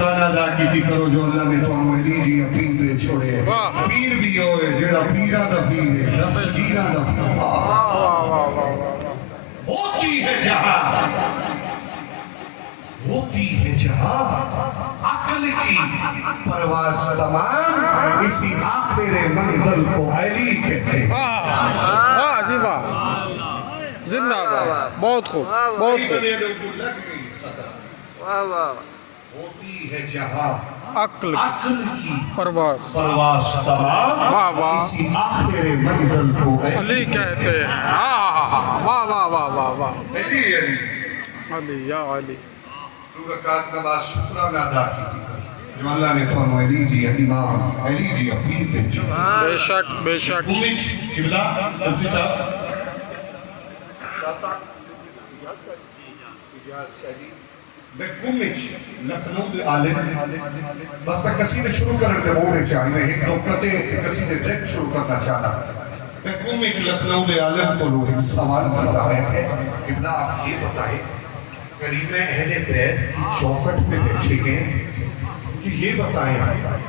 شکرانہ ادا کیتی کرو جو اللہ نے تانوں علی جی پیر دے چھوڑے پیر بھی ہوئے جیڑا پیراں دا پیر ہے دستگیراں دا پیر ہوتی ہے جہاں ہوتی ہے جہاں عقل کی پرواز تمام اسی آخر منزل کو علی کہتے ہیں واہ جی واہ زندہ باد بہت خوب بہت خوب ہوتی ہے جہاں عقل عقل کی پرواز پرواز تمام واہ واہ اسی آخر منزل کو علی کہتے ہیں واہ واہ واہ واہ واہ علی علی علی یا علی دو رکعت نماز شکرانہ ادا کی تھی جو اللہ نے تانوں علی جی امام علی جی پیر بھیجے بے شک بے شک گمچ قبلہ کمسی صاحب میں گمچ لکھنؤ دے عالم بس میں کسی نے شروع کرنے دے موڑے چاہیے میں ایک نوکتے کسی نے ڈریکٹ شروع کرنا چاہتا میں گمچ لکھنؤ دے عالم کو لوگ ایک سوال کرتا ہے قبلہ آپ یہ بتائیں قریب اہل بیت کی چوکٹ پہ بیٹھے گئے کہ یہ بتائیں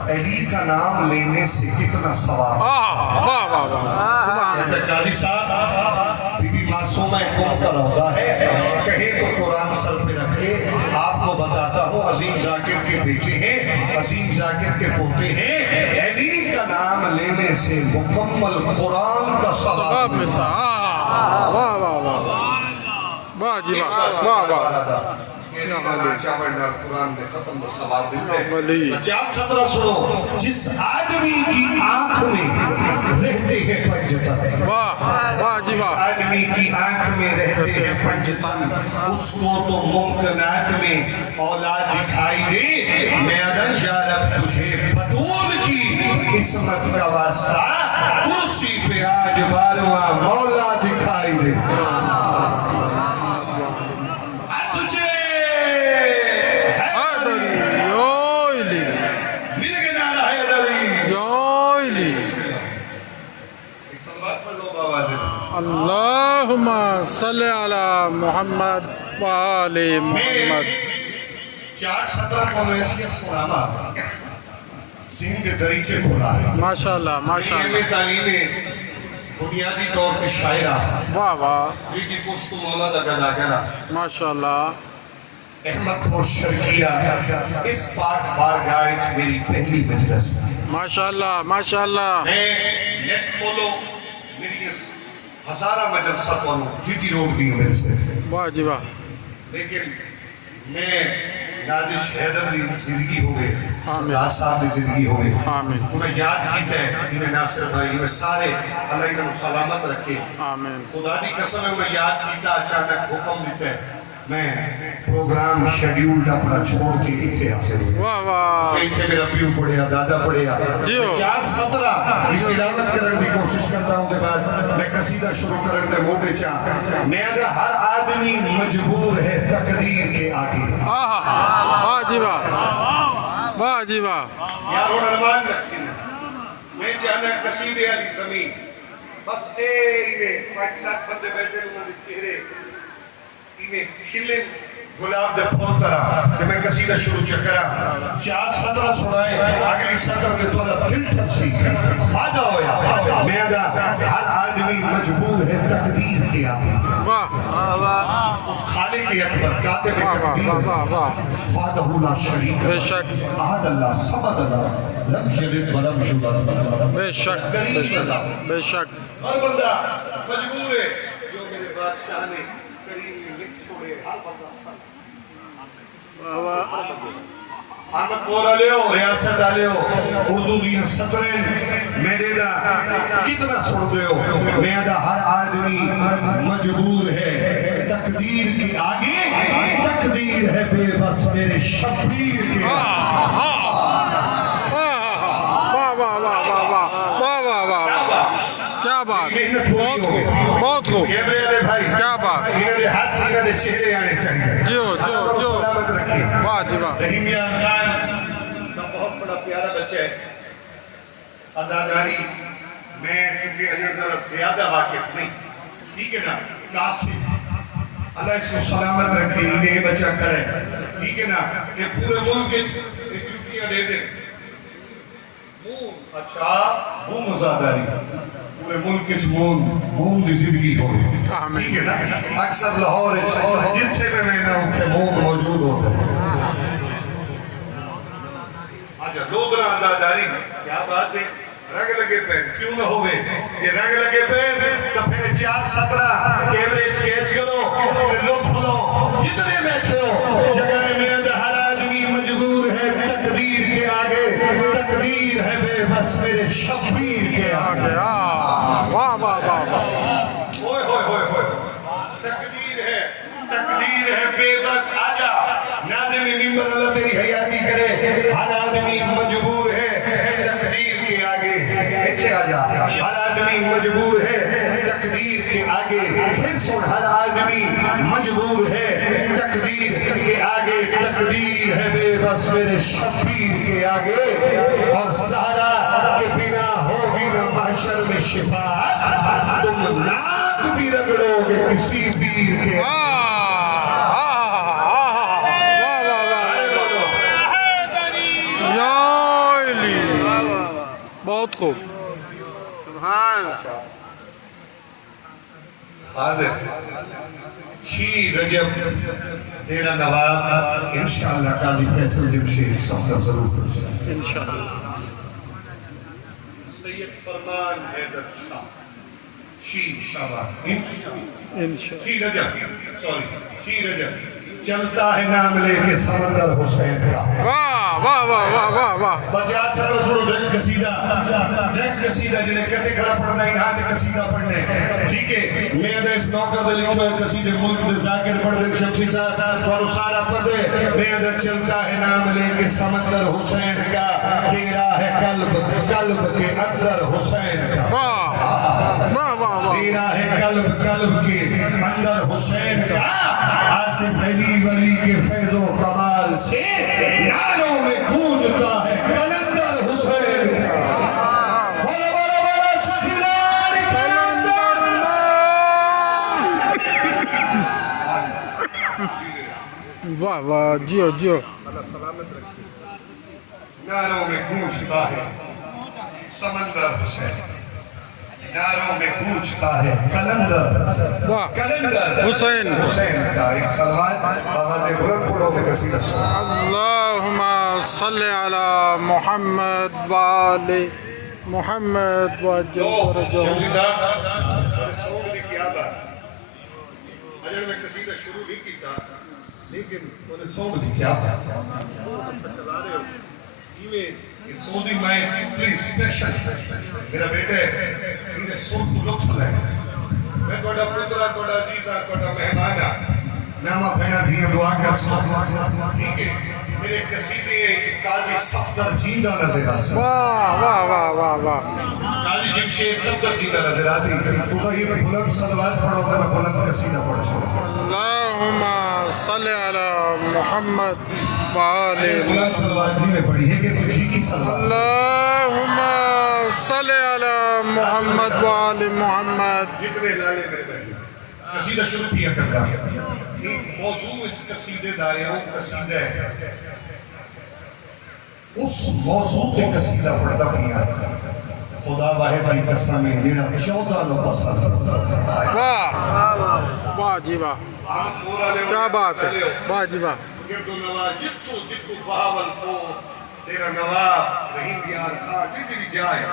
علی کا نام لینے سے کتنا ثواب واہ واہ واہ سبحان ہے قاضی صاحب بی بی معصومہ قوم کا روضہ ہے کہے تو قرآن سر پہ رکھ کے آپ کو بتاتا ہوں عظیم ذاکر کے بیٹے ہیں عظیم ذاکر کے پوتے ہیں علی کا نام لینے سے مکمل قرآن کا ثواب ملتا واہ واہ واہ واہ جی واہ واہ واہ قرآن میں ختم و ثواب ملتے علی 50-17 سنو جس آدمی کی آنکھ میں رہتے ہیں پنجتن واہ واہ جی جس واہ آدمی کی آنکھ میں رہتے ہیں پنجتن اس کو تو ممکنات میں اولاد دکھائی دے میں ادا یا رب تجھے بطول کی عصمت کا واسطہ کرسی پہ آج بارواں مولا دکھائی دے اللہم صلی علی محمد و آل محمد 4-17 کانویسیاں سناما سندھ کے دریچے کھولا ہے ماشاءاللہ ماشاءاللہ یہ تعلیم بنیادی طور پہ شاعرہ واہ واہ یہ کی پشت مولا دا گدا گرا ماشاءاللہ احمد پور شرکیہ اس پاک بارگاہ میری پہلی مجلس ماشاءاللہ ماشاءاللہ میں نیٹ کھولو میری اس ہزارہ مجلسہ کونو جیٹی روڈ دی میرے سے واہ جی واہ لیکن میں نازش حیدر دی زندگی ہوئے آمین سردار صاحب دی زندگی ہوئے آمین انہیں یاد کیتا ہے انہیں ناصر بھائی انہیں سارے اللہ انہیں سلامت رکھے آمین خدا دی قسم ہے انہیں یاد کیتا اچانک حکم دیتا ہے میں پروگرام شیڈیولڈ اپنا چھوڑ کے اتھے حاصل ہوئے واہ واہ میں اتھے میرا پیو پڑھیا دادا پڑھیا جیو 4-17 تلاوت کرنے کی کوشش کرتا ہوں کے بعد میں قصیدہ شروع کرنے موٹے چاہ میں اگر ہر آدمی مجبور ہے تقدیر کے آگے واہ جی واہ واہ جی واہ یارو نرمان لکسینا میں چاہنا قصیدے علی زمین بس اے ایوے 5-7 بندے بیٹھے انہوں نے چہرے ایوے کھلن گلاب دے پھول طرح کہ میں قصیدہ شروع چکرا 4-17 سنائے اگلی سطر میں تولا دل تھسی فائدہ ہویا میں ادا ہر آدمی مجبور ہے تقدیر کے آگے واہ خالق اکبر کاتب تقدیر فاتح لا شریک بے شک احد اللہ صمد اللہ لم یلد ولم یولد بے شک بے شک بے شک ہر بندہ مجبور ہے جو میرے بادشاہ نے کریم میں لکھ چھوڑے ہر بندہ سن احمد پورا لے ہو ریاست آلے ہو اردو دیا سطرین میرے دا کتنا سڑ دے ہو میں دا ہر آدمی مجبور ہے تقدیر کے آگے تقدیر ہے بے بس میرے شبیر کے کیا بات بہت خوب کیا بات انہوں نے ہاتھ انہوں نے چہرے آنے چاہیے جیو جیو جیو سلامت رکھیں واہ جی واہ رحیم یار خان کا بہت بڑا پیارا بچہ ہے آزاداری میں چونکہ اجر ذرا زیادہ واقف نہیں ٹھیک ہے نا قاسم اللہ اس کو سلامت رکھے یہ بچہ کھڑے ٹھیک ہے نا کہ پورے ملک ایک ڈیوٹیاں دے دیں مون اچھا وہ مزاداری پورے ملک کے مون دی زندگی ہو ٹھیک ہے نا اکثر لاہور جتھے میں رہنا ان کے مون موجود ہوتے ہیں آجا لوگ آزاداری کیا بات ہے رنگ لگے پہن کیوں نہ ہوئے یہ رنگ لگے پہن تو پھر 4-17 کیمریج کیچ کرو لطف لو جتنے بیٹھے ہو جگہ میں ہر آدمی مجبور ہے تقدیر کے آگے تقدیر ہے بے بس میرے شبیر کے آگے واہ واہ واہ واہ ہوئے ہوئے ہوئے ہوئے تقدیر ہے بے بس آجا ناظم ممبر اللہ تیری حیاتی کرے ہر آدمی مجبور ہے تقدیر کے آگے اچھے آجا ہر آدمی مجبور ہے تقدیر کے آگے پھر سن ہر آدمی مجبور ہے تقدیر کے آگے تقدیر ہے بے بس میرے شبیر کے آگے اور سہارا کے بنا ہوگی نہ محشر میں شفاعت تم ناک بھی رگڑو گے کسی پیر کے بہت خوب حاضر شی رجب تیرا نواب انشاءاللہ قاضی فیصل جمشید صفدر ضرور کریں انشاءاللہ سید فرمان حیدر شاہ شی شاہبان انشاءاللہ شی رجب شی رجب چلتا ہے نام لے کے سمندر حسین کا واہ واہ واہ واہ واہ واہ بچہ سر سنو ڈریکٹ قصیدہ جنہیں کہتے کھڑا پڑھنا ہی نہ قصیدہ پڑھنے ٹھیک ہے میں نے اس نوکر دے لکھو ہے قصیدے ملک دے ذاکر پڑھ دے شمسی صاحب اور سارا پڑھ دے میں نے چلتا ہے نام لے کے سمندر حسین کا تیرا ہے قلب کے اندر حسین کا واہ واہ واہ تیرا ہے قلب کے اندر حسین کا آصف علی ولی کے فیض و کمال سے نالوں میں گونجتا ہے کلندر حسین کا بولا بولا بولا سخیران کلندر واہ واہ جیو جیو نالوں میں گونجتا ہے سمندر حسین ناروں میں گونجتا ہے کلندر واہ کلندر حسین حسین کا ایک سلوات آواز بلند پڑھو گے قصیدہ اللہم صلی علی محمد وآل محمد وجل فرجہ شمسی صاحب اور سونگ نے کیا بات اجر میں قصیدہ شروع نہیں کیتا لیکن انہیں سونگ دی کیا بات چلا رہے ہو یہ سوزی مائن پلیز اسپیشل میرا بیٹے انہیں سون تو لطف لے میں توڑا پترہ توڑا عزیزہ توڑا مہمانہ نامہ بھینا دیا دعا کر سوا ٹھیک ہے میرے قصیدے جو قاضی صفدر جیندہ نظر آسا واہ واہ واہ واہ واہ قاضی جمشید صفدر جیندہ نظر آسی تو یہ بلند صلوات پڑھو کہ میں بلند قصیدہ پڑھ سکتا اللہم صلی علی محمد وآل بلند صلوات ہی میں پڑھی ہے کہ تجھی کی صلوات اللہم صلی علی محمد وآل محمد جتنے لالے میں پڑھی قصیدہ شروع کیا کرتا ایک موضوع اس قصیدے دائے ہوں قصیدہ ہے اس موضوع کے قصیدہ پڑھتا نہیں آتا خدا واحد کی قسم میں میرا 14 لو پسند واہ واہ جی واہ کیا بات ہے واہ جی واہ گردو نواز جتو بہاول کو تیرا نواب رحیم بیار خواہ جتنی جائے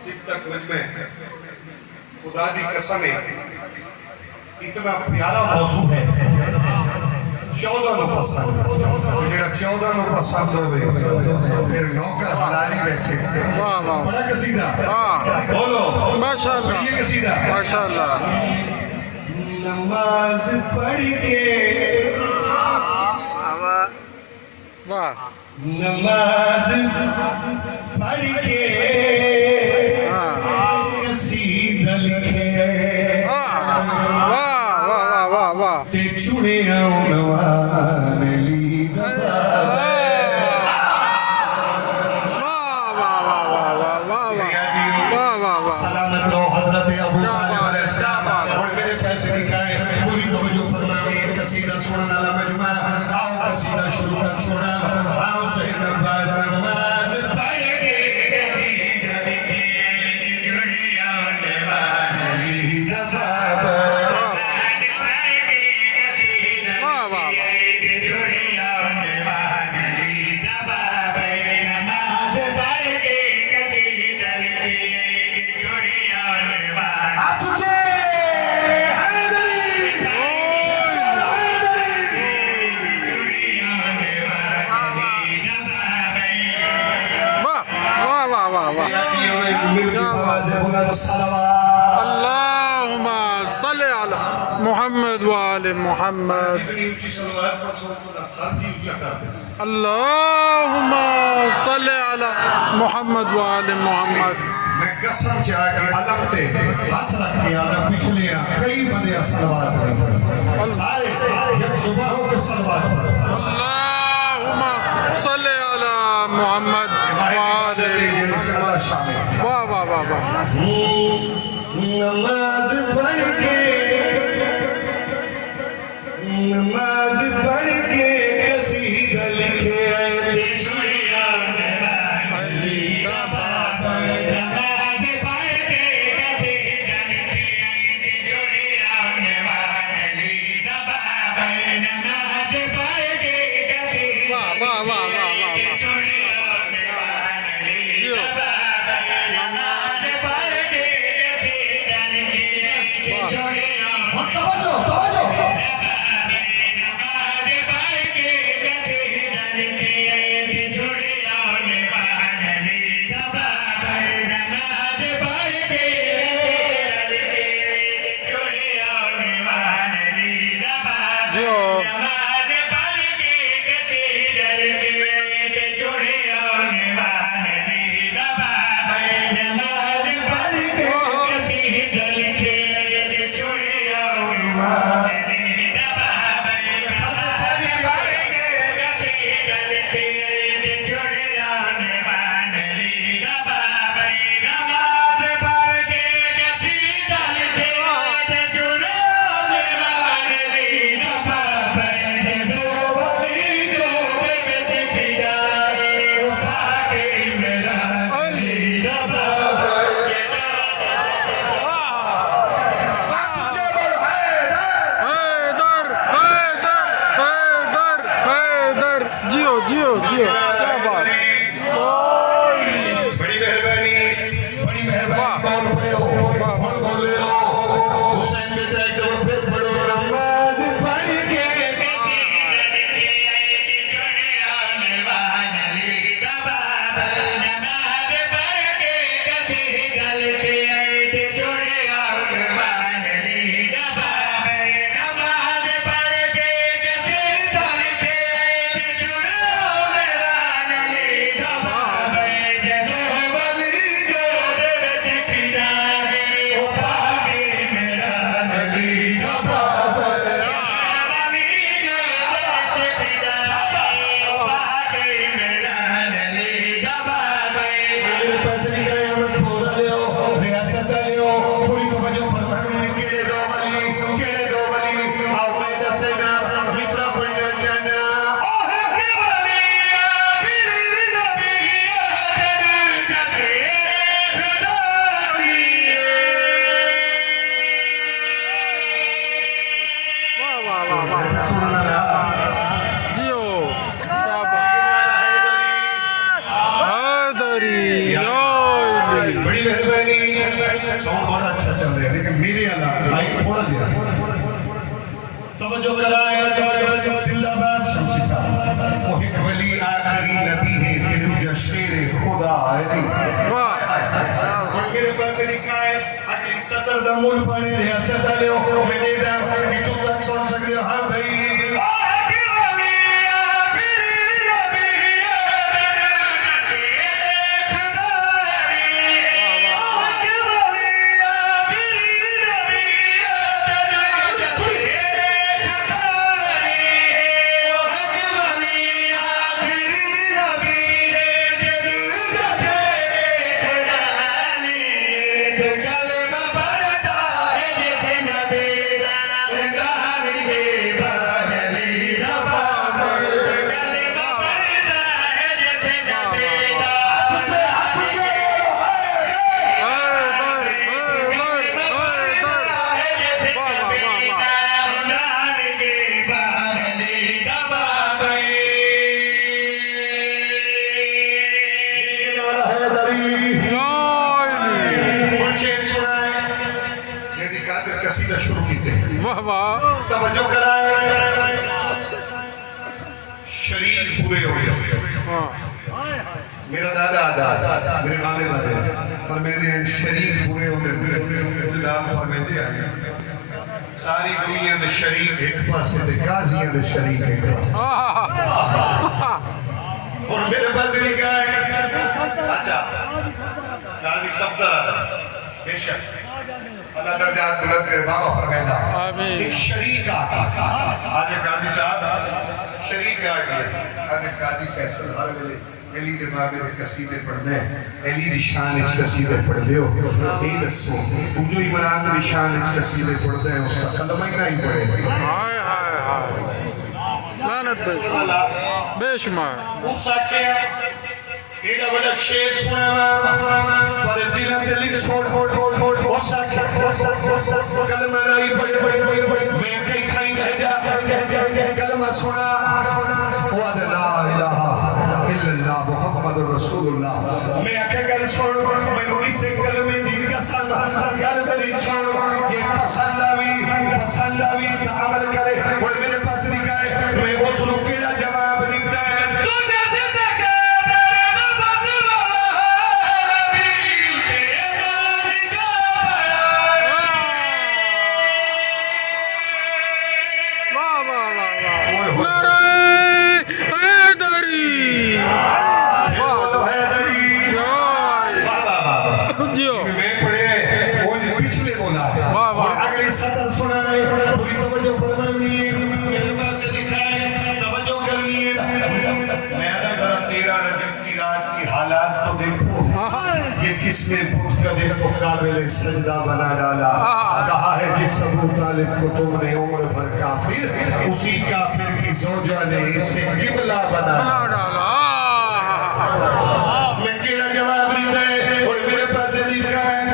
سب تک مجمع خدا دی قسم ہے اتنا پیارا موضوع ہے 14 نو پسند جڑا 14 نو پسند ہوئے پھر نوکر حلالی بیٹھے واہ واہ بڑا قصیدہ واہ بولو ماشاءاللہ یہ قصیدہ ماشاءاللہ نماز پڑھ کے واہ نماز پڑھ کے قصیدہ لکھے تے چڑے آنوان لی دبابے سلامت رو حضرت ابو طالب علیہ السلام اور میرے پیسے دکھائے پوری توجہ فرمائے قصیدہ سنن اللہ مجمع آؤ وسلم صلوات اللهم صل على محمد وآل محمد اتنی اونچی صلوات پر سو کو خرچ ہی اونچا کر دے سکتے اللهم صل على محمد وآل محمد میں قسم چاہ کے علم تے ہاتھ رکھ کے آنا پچھلے کئی بندے صلوات پڑھے سارے یک صبح ہو کے صلوات پڑھے اللهم صل على محمد وآل اللہ شامل واہ واہ واہ واہ نماز پڑھ کے نماز پڑھ کے قصیدہ لکھے چڑیا علی کا بابا نماز پڑھ کے قصیدہ لکھے چڑیا علی کا بابا نماز پڑھ کے قصیدہ واہ واہ واہ واہ واہ چڑیا علی کا بابا نماز پڑھ کے قصیدہ لکھے چڑیا توجہ توجہ بڑی مہربانی ساؤنڈ بہت اچھا چل رہا ہے لیکن میرے علاقہ مائک تھوڑا دیا توجہ کرائیں زندہ باد شمسی صاحب وہ ایک ولی آخری نبی ہے دلوجہ شیر خدا ہے اور میرے پاس لکھا ہے اگلی صدر دا ملک پڑھے ریاست آلے ہو میں نے دا کہ تم تک سن سکتے ہو ہاں بھائی قصیدہ شروع کیتے ہیں واہ واہ توجہ کرائیں شریک پورے ہو گئے میرا دادا میرے والد فرمیندے ہیں شریک پورے ہوتے جلال فرمیندے آئے ساری دنیا دے شریک ایک پاسے تے قاضیاں دے شریک ایک پاسے اور میرے پاس لکھا ہے اچھا قاضی صفدر آتا بے شک اللہ درجات بلند کرے بابا فرمیندہ ایک شریک آتا آج قاضی صاحب شریک آ گیا آج قاضی فیصل ہر ملے علی دے بابے دے قصیدے پڑھنے علی دی شان اچ قصیدے پڑھ دیو اے دسو جو عمران دی شان اچ قصیدے پڑھ دے اس کا کلمہ ہی نہیں پڑھے ہائے ہائے ہائے لعنت بے شمار اس سچے ایڈا بڑا شیر سنا پر دل دل چھوڑ اس کلمہ نہیں پڑھے میں کہیں کہیں رہ جا کلمہ سنا وعد لا الہ الا اللہ محمد رسول اللہ میں اکھے گل چھوڑ میں نوری سے کلمہ دین کا ساتھ گل بری چھوڑ یہ پسند آوی عمل کرے اور میرے پاس لکھا ہے میں اس رکے کا جواب لکھتا ہے کس نے متقدر کو قابل سجدہ بنا ڈالا کہا ہے جس ابو طالب کو تم نے عمر بھر کافر اسی کافر کی زوجہ نے اسے قبلہ بنا ڈالا میں کیڑا جواب لیتا ہے اور میرے پاس لکھا ہے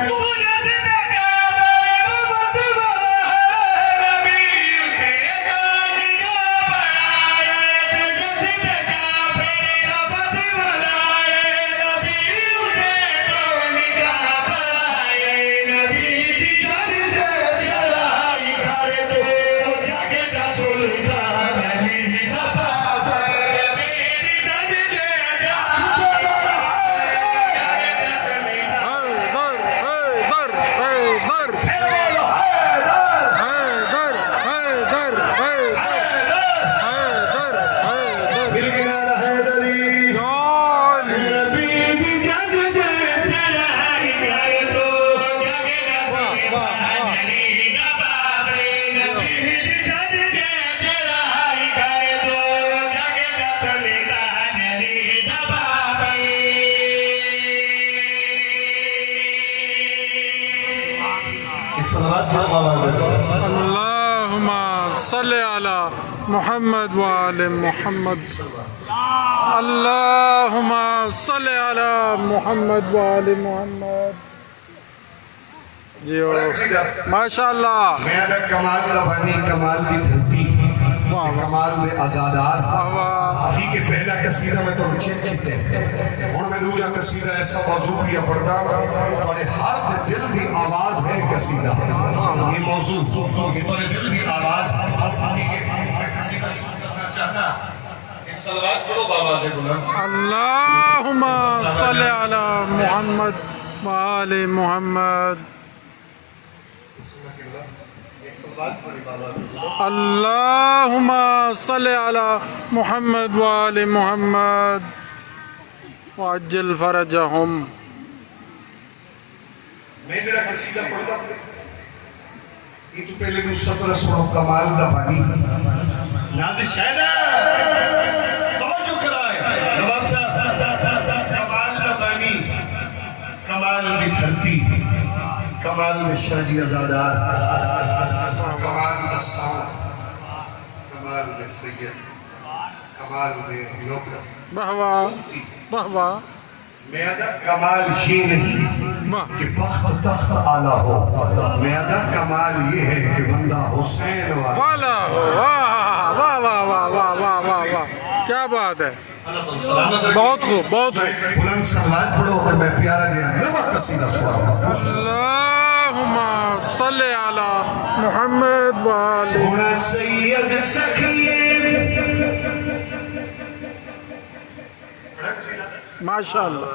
اللہم صلی علی محمد وآل محمد اللہم صلی علی محمد وآل محمد جیو ماشاءاللہ میں اگر کمال ربانی کمال کی دھرتی کمال میں آزادار ٹھیک ہے پہلا قصیدہ میں تو چیک کیتے اور میں دوجا قصیدہ ایسا موضوع کیا پڑھتا اور ہر دل کی آواز ہے قصیدہ یہ موضوع یہ تو دل کی آواز ٹھیک ہے میں قصیدہ کرنا چاہنا ایک صلوات پڑھو بابا سے بلند اللہم صلی علی محمد وآل محمد اللہم صلی علی محمد وآل محمد وعجل فرجہم میں میرا قصیدہ پڑھتا یہ تو پہلے بھی سطر سنو کمال دا پانی نازل شہدہ توجہ کرائے نواب صاحب کمال دا پانی کمال دی دھرتی کمال میں شاہجی ازادار کمال میں ساؤں کمال میں سید کمال میں نوکر بہوا بہوا میادہ کمال یہ نہیں کہ بخت تخت آلہ ہو میادہ کمال یہ ہے کہ بندہ حسین والا ہو واہ واہ واہ واہ واہ واہ واہ واہ کیا بات ہے بہت خوب بہت خوب بلند سلوات پڑھو کہ میں پیارا دیا نوہ قصیدہ سوال اللہم صلی علی محمد وآل سونا سید سخیر ماشاءاللہ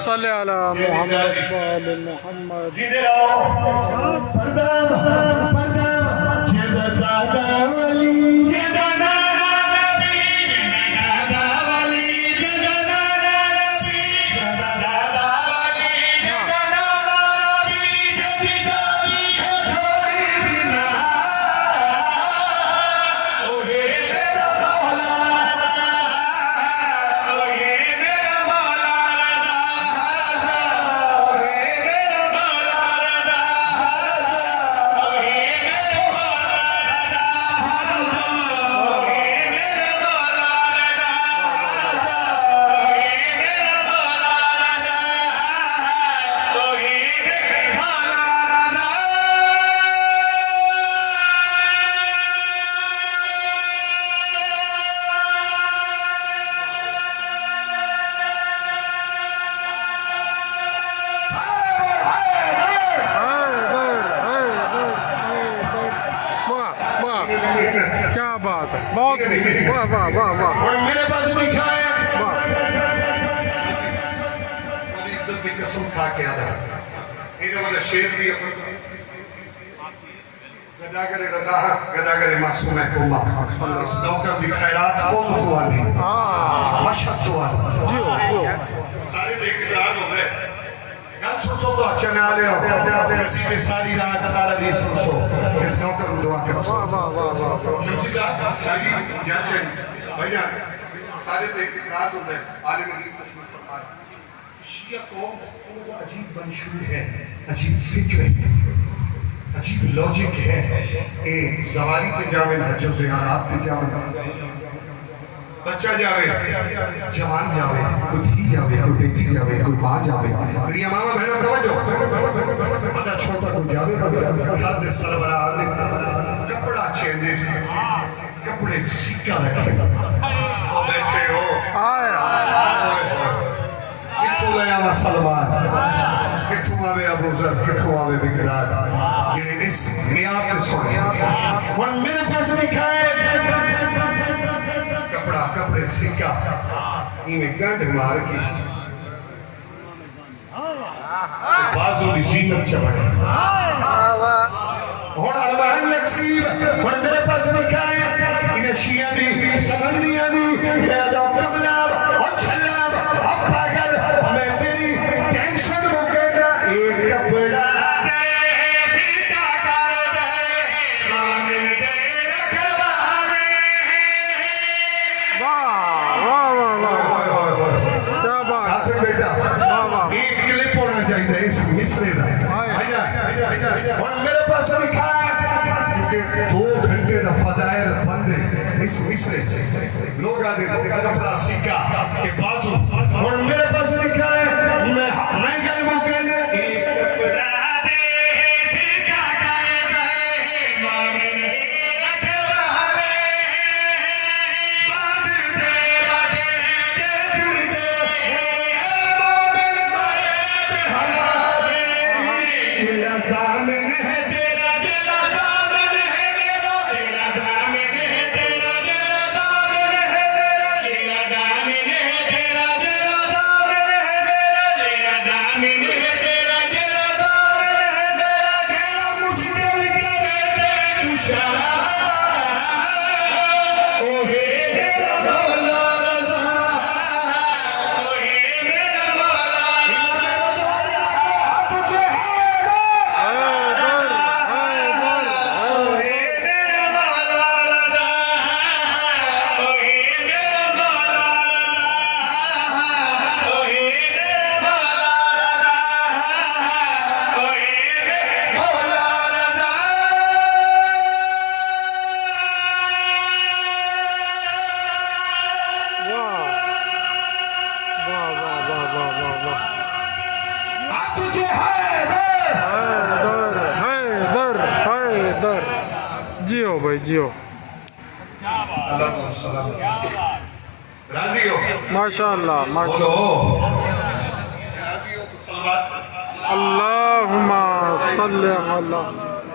صل على محمد وآل محمد جیتے رہو پردہ پردہ جیدہ دادا ولی جیدہ دادا نبی دادا ولی جیدہ دادا نبی جیدہ دادا ولی جیدہ دادا نبی جبی جبی ہے چھوڑی دینا اوہے میرا مولانا اوہے میرا مولانا اوہے میرا مولانا اوہے میرا کیا بات ہے بہت واہ واہ واہ واہ اور میرے پاس لکھا ہے واہ بڑی عزت کی قسم کھا کے آدھا یہ جو والا شیر بھی گداگر رضا گداگر معصوم حکومہ اس نوکر دی خیرات کون تو آنی مشہد تو آنی جیو جیو سارے دیکھ اقرار ہو گئے گل سن سو تو اچھا نہ آلے ہو کسی میں ساری رات سارا نہیں سن سو اس نوکر میں دعا کر سو واہ واہ واہ واہ شمسی صاحب شاہی جان شاہی بھائی جان سارے دیکھ اقرار ہو گئے عالم علیم تشمیر فرمائے شیعہ قوم انہوں کا عجیب منشور ہے عجیب فکر ہے عجیب لوجک ہے اے زواری تجاوے حج و زیارات تجاوے بچہ جاوے جوان جاوے کوئی دھی جاوے کوئی بیٹی جاوے کوئی ماں جاوے میری امامہ بہنہ توجہ بڑا چھوٹا کوئی جاوے ہر دے سربراہ نے کپڑا چیندے کپڑے سیکا رکھے اور بیٹھے ہو کتوں لیا وا سلمان کتوں آوے ابو ذر کتوں آوے بکرات یعنی اس میاب تے سونے اور میرے پاس لکھا ہے کپڑا کپڑے سکا میں گنڈ مار کے بازو دی زینت چمڑے اور علمان لکسیب اور میرے پاس لکھا ہے انہیں شیعہ دی سمجھنیاں دی میدہ کملاب اور چھلاب اور پاگل میں تیری ٹینشن ہو گیا ایک کپڑا مصرے دا اور میرے پاس لکھا ہے کیونکہ 2 گھنٹے دا فضائل بندے اس مصرے لوگ آدھے کپڑا سیکھا کہ بازو اور میرے پاس لکھا ہے میں گلوں کہنے ایک کپڑا دے سیکھا کر دے مارن رکھوالے باد دے بادے تیرا زامن ہے تیرا تیرا زامن ہے میرا تیرا زامن ہے تیرا تیرا زامن ہے میرا تیرا زامن ہے تیرا تیرا زامن ہے میرا تیرا زامن ہے تیرا تیرا زامن ہے میرا تیرا مشکل کرے کشا اوہے میرا مولا رضا اوہے میرا مولا رضا تجھے جیو بھائی جیو اللہ کو سلام راضی ہو ماشاءاللہ ماشاءاللہ بولو راضی ہو تو صلوات اللہم صلی علی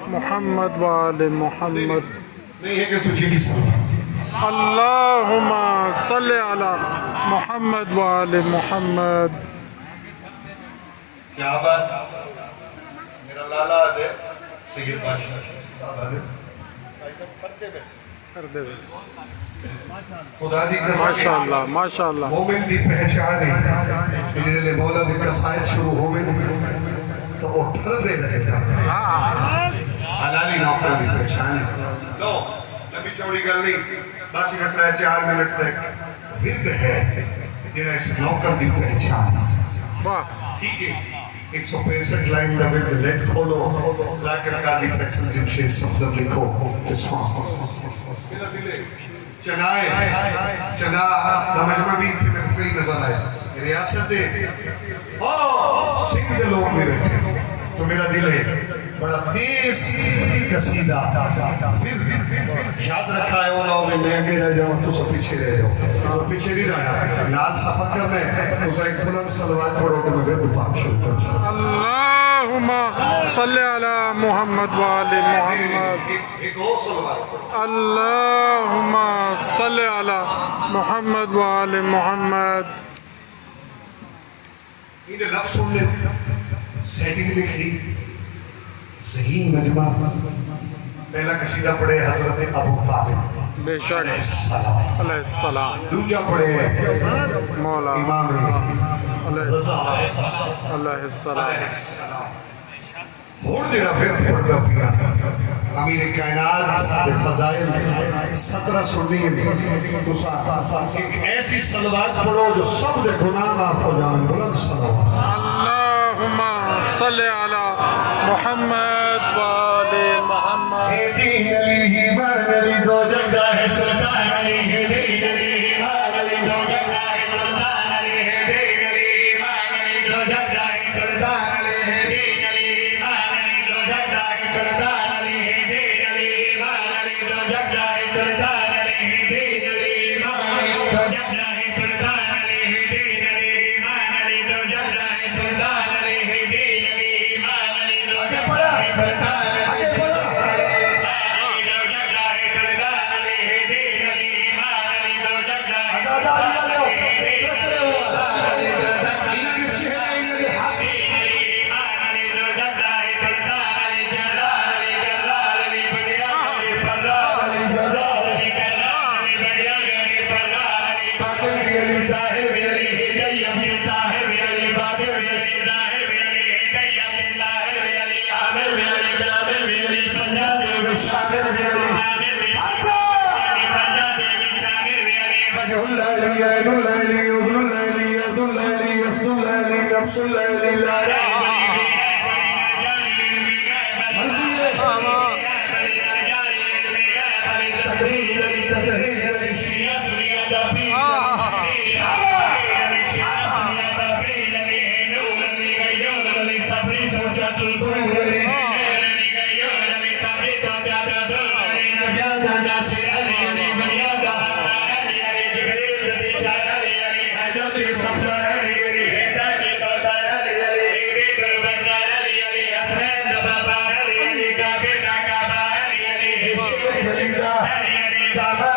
محمد وآل محمد نہیں ہے کہ سوچے کی صلوات اللہم صلی علی محمد وآل محمد کیا بات میرا لالا دے سید بادشاہ صاحب دے کر دے خدا دی قسم ماشاءاللہ ماشاءاللہ مومن دی پہچان ہے جنہیں لے مولا دی قصائد شروع ہوئے تو وہ ٹھر دے رہے جاتے حلالی نوکر دی پہچان ہے لو نبی چوڑی گل نہیں بس ہی رکھ رہے 4 منٹ تک ورد ہے جنہیں اس نوکر دی پہچان واہ ٹھیک ہے 165 لائن دا ورد لیٹ کھولو ذاکر قاضی فیصل جمشید سفر لکھو جسوان چنائے چنا مجمع بھی تھے میں کئی نظر آئے ریاست سکھ دے لوگ میں بیٹھے تو میرا دل ہے بڑا تیز قصیدہ پھر یاد رکھا ہے وہ لوگ میں آگے رہ جاؤں تو سب پیچھے رہ جاؤں تو پیچھے نہیں جانا نال سفر کرنے تو اسے ایک بلند صلوات پڑھو تو میں پھر پاک شروع کروں اللہم صلی علی محمد وآل محمد ایک اور صلوات پڑھو اللہم صلی علی محمد وآل محمد یہ لفظ سن لیں سیٹنگ لکھی صحیح مجمع پہلا قصیدہ پڑھے حضرت ابو طالب بے شک علیہ السلام دوجا پڑھے مولا امام علیہ السلام علیہ السلام ہوڑ دینا پھر پڑھتا پیا امیر کائنات کے فضائل 17 سنی تو ایک ایسی صلوات پڑھو جو سب دے گناہ معاف ہو جائیں بلند صلوات اللہم صلی علی محمد وآل محمد دین علی ایمان علی دو جگہ ہے سلطان علی دین علی ایمان علی دو جگہ ہے سلطان علی دین علی ایمان علی دو جگہ ہے سلطان علی دین علی ایمان علی دو جگہ ہے سلطان علی دین علی ایمان علی دو جگہ ہے سلطان علی دین علی ایمان علی دو جگہ ہے سلطان علی دین علی ایمان علی دو جگہ ہے سلطان علی دین علی ایمان علی دو جگہ ہے سلطان Baba